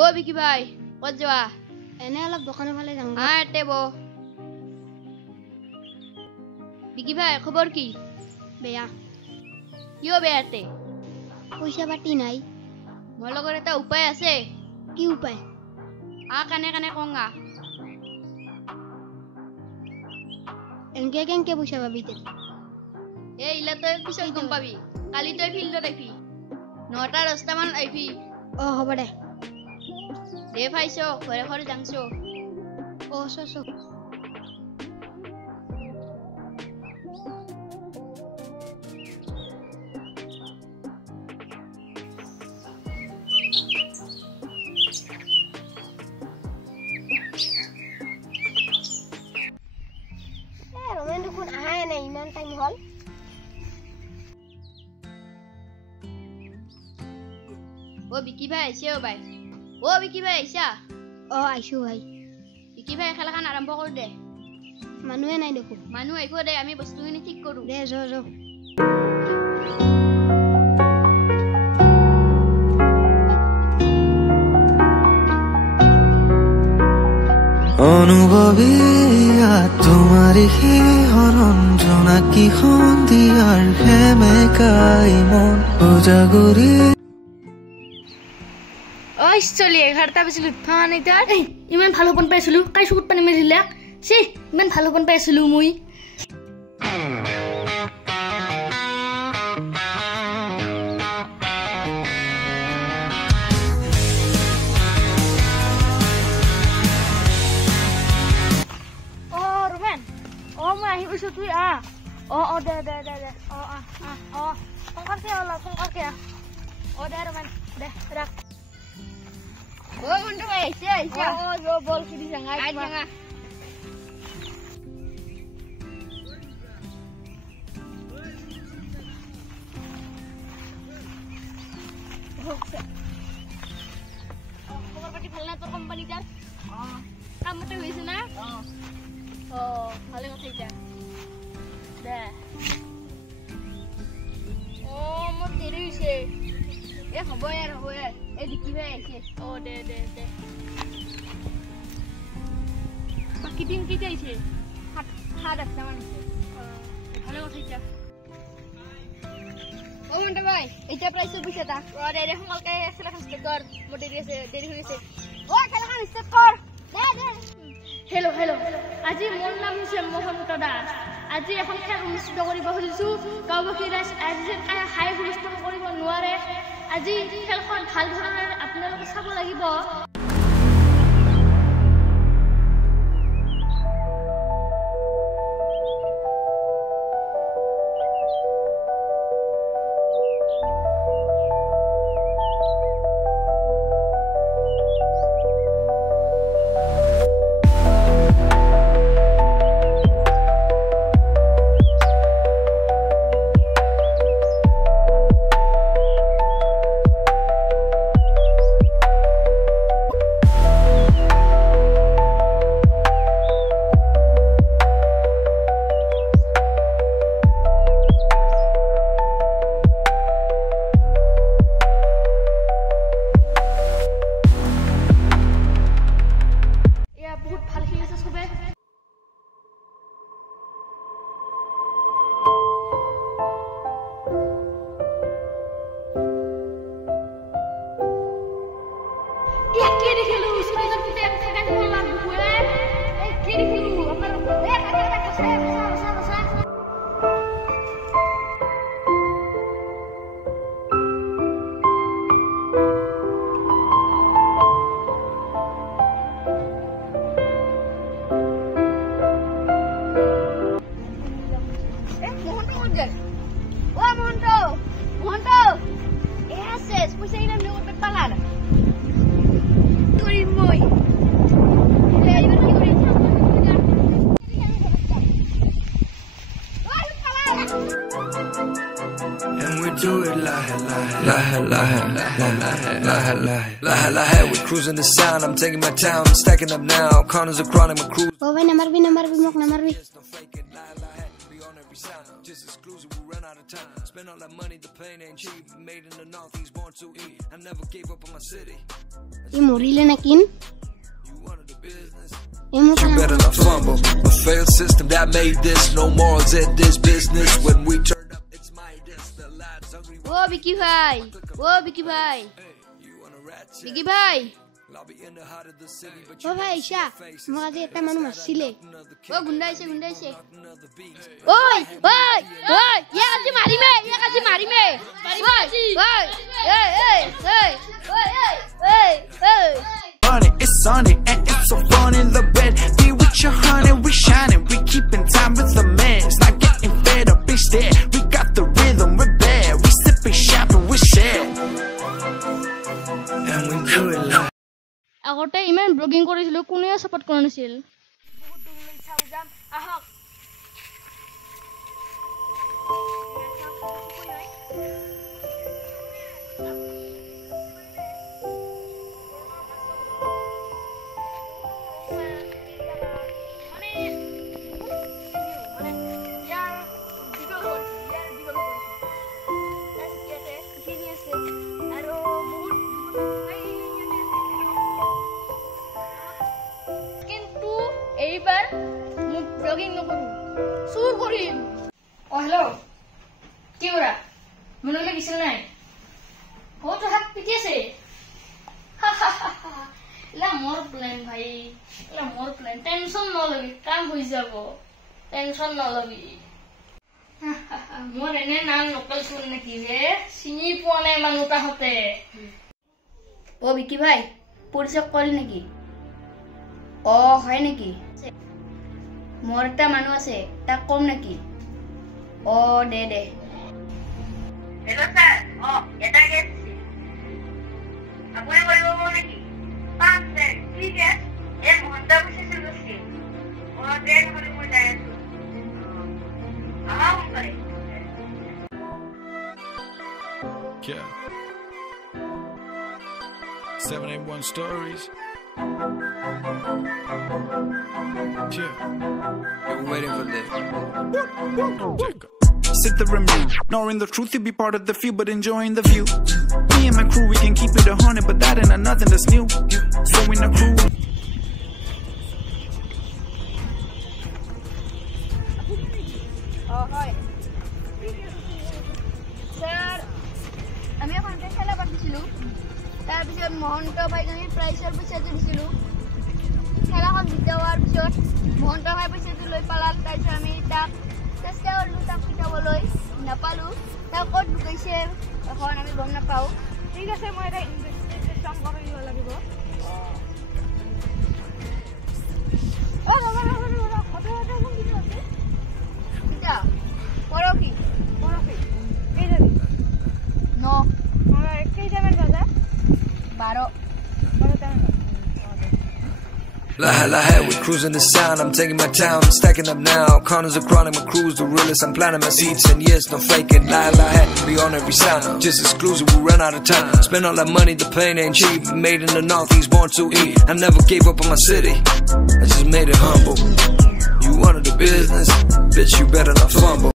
ও বিকি ভাই কত যাওয়া এনে অলপ দোকানৰ ফালে যাম এতে ব বিকি ভাই খবৰ কি বেয়া কিয় বেয়াতে পইচা পাতি নাই মোৰ লগত এটা উপায় আছে কি উপায় কানে কানে কঙা এনকে কেনকে পইচা পাবি তে ইলা তই পিছত গম পাবি কালি তই ফিল্ডত আইবি 9টা 10টা মান আইবি হ'ব দে দে ভাইছো ঘৰে ঘৰে যাংছো চো ৰমেন দেখোন আহাই নাই ইমান টাইম হল ও বিকি ভাই আইছে ভাই ও বিকি ভাই আইছা আইছো ভাই বিকি ভাই খেলাখন আৰম্ভ কৰো দে মানুহে নাই দেখো মানুহ আহিব দে আমি বস্তুখিনি ঠিক কৰো দে যো অনুভবী তোমাৰি হৰণ জোনাকি সন্ধিয়াৰ হেমেকাই মন উজাগৰি চলি 11টা বেছি উঠা নাই তাৰ ইমান ভাল হপন পাইছিলো কাই চকুত পানী মাৰিলা সি ইমান ভাল হপন পাইছিলো মই ৰমেন মই আহি গৈছো তুই দে সংকাৰকে দে ৰমেন দে ৰাখ ও মন্টু ভাই আইছে जो बोल की जंगा আই জাঙা খবর পাতি ভাল না তোর কোম্পানি তার কাম মতে হইছে না ভালে কথা এটা দে মোর দেরি হইছে হ'ব এই বিকি ভাই আইছে দে বাকি দিন কি যাইছে হাত একটা মান ভালে কথা এটা ও মন্টু ভাই এটা প্রাইস পয়সা তা দে সমালকে খেলাখন স্টার্ট কর মোর দেরি হইছে খেলাখন স্টার্ট কর দে হেল্ল' আজি মোৰ নাম হৈছে মহন্ত দাস আজি এখন খেল অনুষ্ঠিত কৰিব খুজিছো গাঁওবাসী ৰাইজ আজি যেন হাই হুলস্থুল কৰিব নোৱাৰে আজি খেলখন ভাল ধৰণে আপোনালোকে চাব লাগিব do it lahe. We're cruising the sound. I'm taking my town, stacking up now. Corners are chronic, my crew. Oh, wait, number B, mok, number B. every sound. Just exclusive, we run out of time. Spend all that money, the plane ain't cheap. Made in the northeast, born to eat. I never gave up on my city. ই মৰিলে নে কিন You wanted the business. এই মোক You better not fumble. A failed system that made this. No morals in this business. When we turned up, it's my diss. The lads hungry. ও বিকি ভাই, ও বিকি ভাই, Hey, you want a rat shit? বিকি ভাই, I'll be in the heart of the city, but ও ভাই ইশা মোক আজি এটা মানুহ মাৰছিলে ও গুণ্ডা আইছে, গুণ্ডা আইছে। another beat. ওই ওই ওই ইয়াক আজি মাৰিমে, ইয়াক আজি মাৰিমে, মাৰিমে আজি। ওই এই এই এই ওই এই এই এই Funny, it's sunny and it's so fun in the bed. Be with your honey, we shining, we keeping time with the man. It's not getting fed up instead. We got the rhythm, we're bad. We sipping shopping, we share. And we do it like. আগতে ইমান blogging কৰিছিলো কোনেও support কৰা নাছিল কিন্তু এইবাৰ মোক blogging নকৰো চুৰ কৰিম অ হেল্ল' কি কৰা মনলৈ লাগিছিল নাই অ তো হাত পিটি আছে এলা মোৰ প্লেন ভাই এলা মোৰ প্লেন টেনচন নলবি কাম হৈ যাব টেনচন নলবি মোৰ এনে নাম নকল চুৰ নেকি ৰে চিনি পোৱা নাই মানুহ তাহতে ও বিকি ভাই পুলিচক কল নেকি ও হয় নেকি মোৰ এটা মানুহ আছে তাক কম নেকি ও দে দে Hello sir, এটা গেছি আপুনি কৰিব নেকি 5 মিনিট ঠিক আছে এই ঘন্টা বসে চলছে ও দেখ করে মই যাই আছো আরাম করে Yeah. 781 stories. Yeah. You're waiting for this. Sit there and mute, knowing the truth, you be part of the few, but enjoying the view. Me and my crew, we can keep it 100, but that ain't nothing that's new. So in the crew. Sir আমি এখন একটা খেলা পাঠিয়েছিলো তাৰপিছত মহন্ত ভাইজনী প্ৰাইজৰ পইচাটো দিছিলো খেলাখন জিকা হোৱাৰ পিছত মহন্ত ভাই পইচাটো লৈ পালাল তাৰপিছত আমি তাক চেষ্টা কৰিলো তাক পিটাবলৈ নাপালো তাক ক'ত লুকাইছে এখন আমি গম নাপাওঁ ঠিক আছে মই এটা ইনভেষ্টিগেশ্যন কৰিব লাগিব পৰহি কেইজাবি ন কেইজামান বাজা 12 Laha laha, we cruising the sound. I'm taking my time, I'm stacking up now. Corners are chronic, my crew's the realest. I'm planting my seeds, and yes, no faking. Laha laha, be on every sound. Just exclusive, we run out of time. Spend all that money, the plane ain't cheap. Made in the northeast, born to eat. I never gave up on my city. I just made it humble. You wanted the business, bitch, you better not fumble.